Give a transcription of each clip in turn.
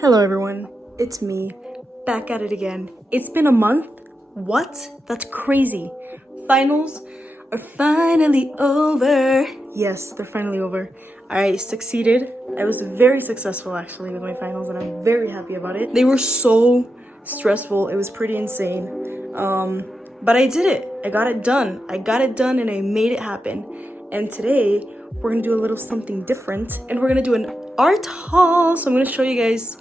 Hello everyone, it's me, back at it again. It's been a month? What? That's crazy. Finals are finally over. Yes, they're finally over. I succeeded. I was very successful actually with my finals and I'm very happy about it. They were so stressful, it was pretty insane. But I did it. I got it done. And I made it happen. And today, we're gonna do a little something different and we're gonna do an art haul. So I'm gonna show you guys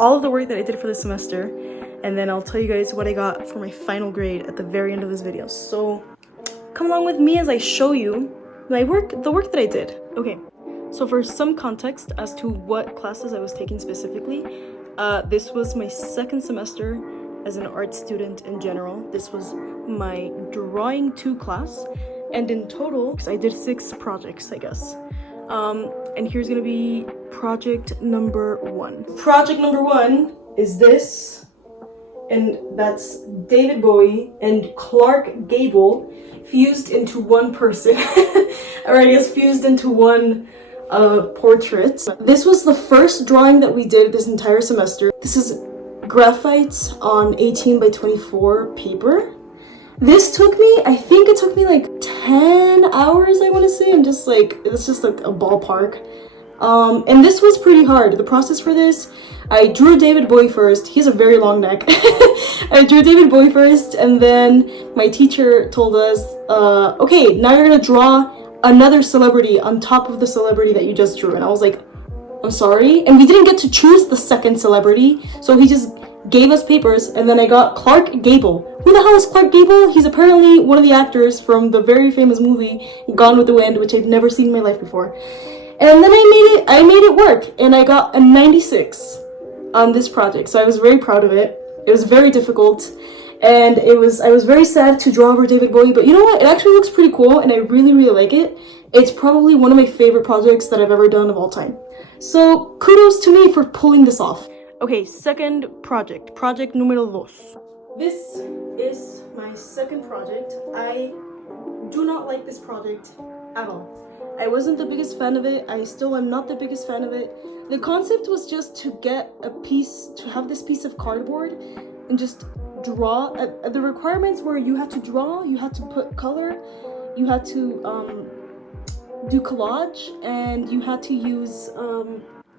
all of the work that I did for this semester, and then I'll tell you guys what I got for my final grade at the very end of this video. So come along with me as I show you the work that I did. Okay, so for some context as to what classes I was taking specifically, this was my second semester as an art student in general. This was my Drawing 2 class, and in total, I did 6 projects, I guess. And here's gonna be project number 1. Project number 1 is this, and that's David Bowie and Clark Gable fused into one person, or I guess fused into one portrait. This was the first drawing that we did this entire semester. This is graphite on 18 by 24 paper. This took me, I think it took me like 10 hours, I want to say. It's just like a ballpark. And this was pretty hard. The process for this, I drew David Bowie first. He has a very long neck. I drew David Bowie first, and then my teacher told us, okay, now you're gonna draw another celebrity on top of the celebrity that you just drew. And I was like, I'm sorry. And we didn't get to choose the second celebrity, so he just gave us papers, and then I got Clark Gable. Who the hell is Clark Gable? He's apparently one of the actors from the very famous movie Gone with the Wind, which I've never seen in my life before. And then I made it work, and I got a 96 on this project, so I was very proud of it. It was very difficult, and I was very sad to draw over David Bowie, but you know what? It actually looks pretty cool, and I really, really like it. It's probably one of my favorite projects that I've ever done of all time. So kudos to me for pulling this off. Okay, second project, project numero 2. This is my second project. I do not like this project at all. I wasn't the biggest fan of it. I still am not the biggest fan of it. The concept was just to get to have this piece of cardboard and just draw. The requirements were you had to draw, you had to put color, you had to do collage, and you had to use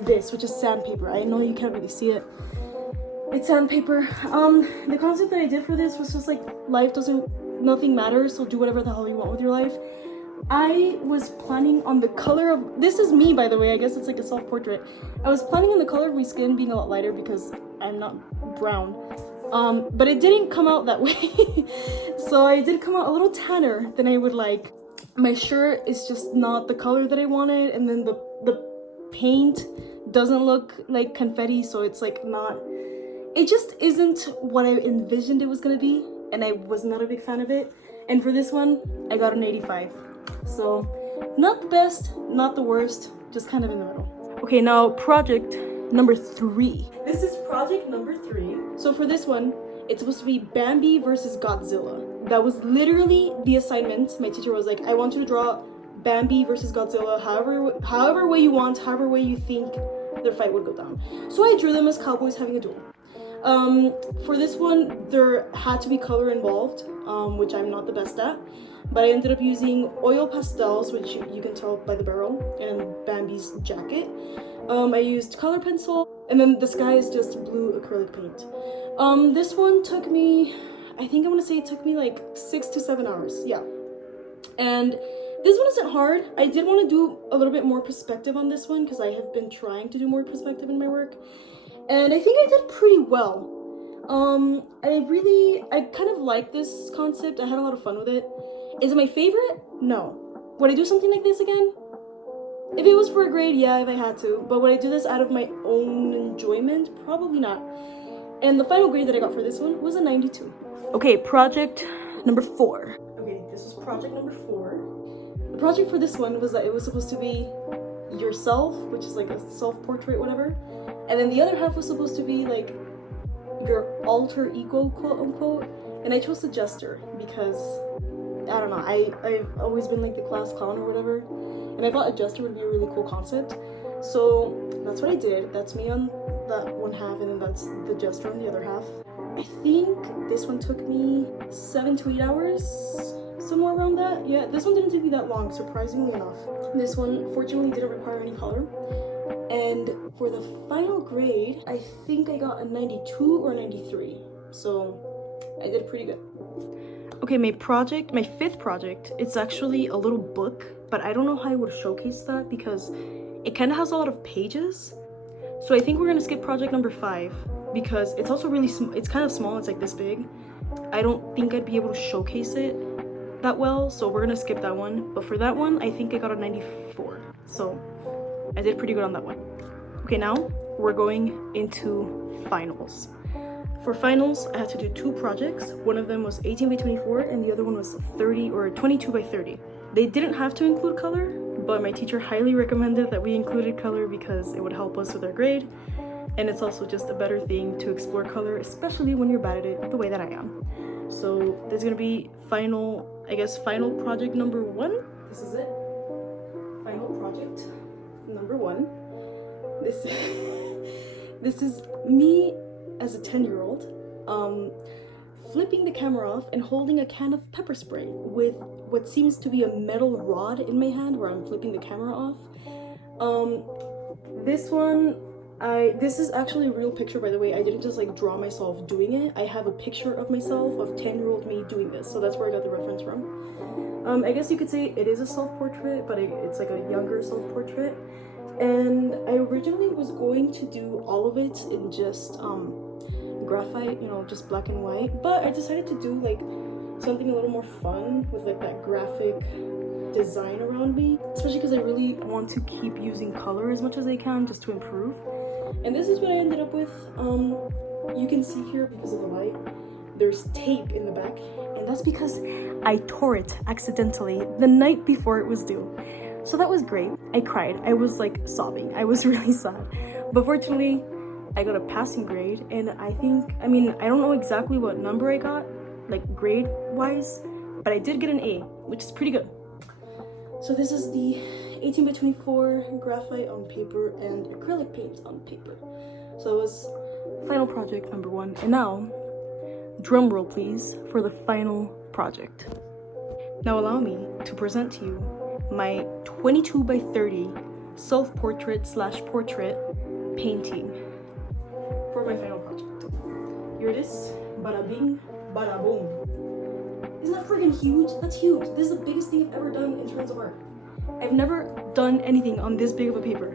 this, which is sandpaper. I know you can't really see it. It's sandpaper. The concept that I did for this was just like, nothing matters, so do whatever the hell you want with your life. I was planning on the color of, this is me by the way, I guess it's like a self-portrait. I was planning on the color of my skin being a lot lighter because I'm not brown. But it didn't come out that way. So I did come out a little tanner than I would like. My shirt is just not the color that I wanted, and then the paint doesn't look like confetti, so it's like not, it just isn't what I envisioned it was gonna be, and I was not a big fan of it. And for this one, I got an 85. So not the best, not the worst, just kind of in the middle. Okay, now project number 3. This is project number 3. So for this one, it's supposed to be Bambi versus Godzilla. That was literally the assignment. My teacher was like, I want you to draw Bambi versus Godzilla however way you want, however way you think their fight would go down. So I drew them as cowboys having a duel. For this one, there had to be color involved, which I'm not the best at, but I ended up using oil pastels, which you can tell by the barrel, and Bambi's jacket. I used color pencil, and then the sky is just blue acrylic paint. This one took me, I think I want to say it took me like 6 to 7 hours, yeah. And this one isn't hard. I did want to do a little bit more perspective on this one because I have been trying to do more perspective in my work. And I think I did pretty well. I kind of like this concept. I had a lot of fun with it. Is it my favorite? No. Would I do something like this again? If it was for a grade, yeah, if I had to. But would I do this out of my own enjoyment? Probably not. And the final grade that I got for this one was a 92. Okay, project number 4. Okay, this is project number 4. The project for this one was that it was supposed to be yourself, which is like a self-portrait, whatever. And then the other half was supposed to be like your alter ego, quote unquote. And I chose the jester because, I don't know, I've always been like the class clown or whatever. And I thought a jester would be a really cool concept. So that's what I did. That's me on that one half, and then that's the jester on the other half. I think this one took me 7 to 8 hours, somewhere around that. Yeah, this one didn't take me that long, surprisingly enough. This one fortunately didn't require any color. And for the final grade, I think I got a 92 or 93. So I did pretty good. Okay, my fifth project, it's actually a little book, but I don't know how I would showcase that because it kind of has a lot of pages. So I think we're gonna skip project number 5 because it's also really it's kind of small, it's like this big. I don't think I'd be able to showcase it that well, so we're gonna skip that one. But for that one, I think I got a 94. So I did pretty good on that one. Okay, now we're going into finals. For finals, I had to do 2 projects. One of them was 18 by 24 and the other one was 30 or 22 by 30. They didn't have to include color, but my teacher highly recommended that we included color because it would help us with our grade. And it's also just a better thing to explore color, especially when you're bad at it the way that I am. So there's gonna be final project number 1. This is it. Final project number 1. This is me as a 10-year-old, flipping the camera off and holding a can of pepper spray with what seems to be a metal rod in my hand where I'm flipping the camera off. This is actually a real picture, by the way. I didn't just like draw myself doing it. I have a picture of myself, of 10-year-old me doing this. So that's where I got the reference from. I guess you could say it is a self-portrait, but it's like a younger self-portrait. And I originally was going to do all of it in just graphite, just black and white. But I decided to do like something a little more fun with like that graphic design around me, especially because I really want to keep using color as much as I can just to improve. And this is what I ended up with. You can see here because of the light, there's tape in the back, and that's because I tore it accidentally the night before it was due. So that was great. I cried. I was like sobbing. I was really sad. But fortunately, I got a passing grade, and I don't know exactly what number I got, like grade wise, but I did get an A, which is pretty good. So this is the 18 by 24 graphite on paper and acrylic paint on paper. So it was final project number 1. And now, drum roll please for the final project. Now allow me to present to you my 22 by 30 self-portrait / portrait painting for my final project. Here it is. Bada bing, bada boom. Isn't that freaking huge? That's huge. This is the biggest thing I've ever done in terms of art. I've never done anything on this big of a paper.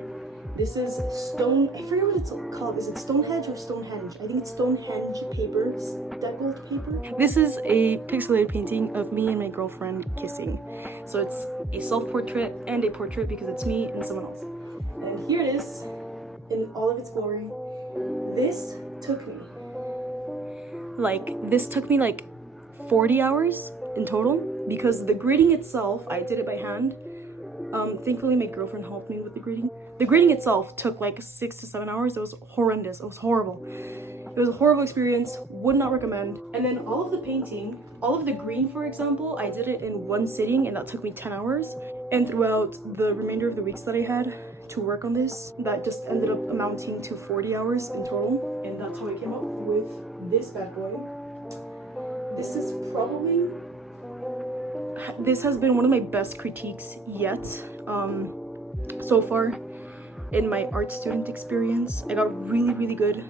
This is stone, I forget what it's called. Is it Stonehenge or Stonehenge? I think it's Stonehenge paper, stippled paper. This is a pixelated painting of me and my girlfriend kissing. So it's a self-portrait and a portrait because it's me and someone else. And here it is in all of its glory. This took me like 40 hours in total because the grading itself, I did it by hand. Thankfully my girlfriend helped me with the grading. The grading itself took like 6 to 7 hours. It was horrendous. It was horrible. It was a horrible experience. Would not recommend. And then all of the painting, all of the green, for example, I did it in one sitting and that took me 10 hours. And throughout the remainder of the weeks that I had to work on this, that just ended up amounting to 40 hours in total. And that's how I came up with this bad boy. This has been one of my best critiques yet so far in my art student experience. I got really good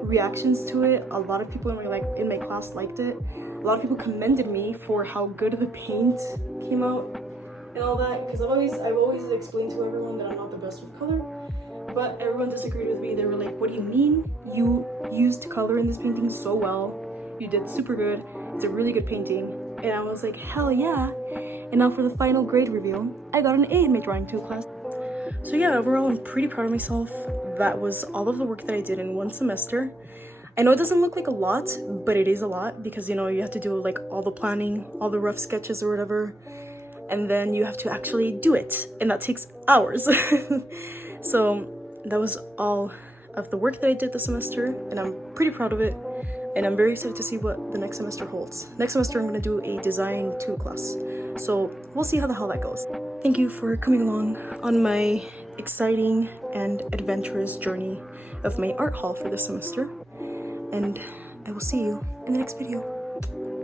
reactions to it. A lot of people in my class liked it. A lot of people commended me for how good the paint came out and all that, because I've always explained to everyone that I'm not the best with color, but everyone disagreed with me. They were like, what do you mean? You used color in this painting so well. You did super good. It's a really good painting. And I was like, hell yeah. And now for the final grade reveal, I got an A in my drawing 2 class. So yeah, overall, I'm pretty proud of myself. That was all of the work that I did in one semester. I know it doesn't look like a lot, but it is a lot because, you have to do like all the planning, all the rough sketches or whatever. And then you have to actually do it. And that takes hours. So that was all of the work that I did this semester. And I'm pretty proud of it. And I'm very excited to see what the next semester holds. Next semester, I'm going to do a design 2 class. So we'll see how the hell that goes. Thank you for coming along on my exciting and adventurous journey of my art haul for this semester. And I will see you in the next video.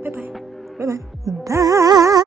Bye-bye. Bye-bye. Bye.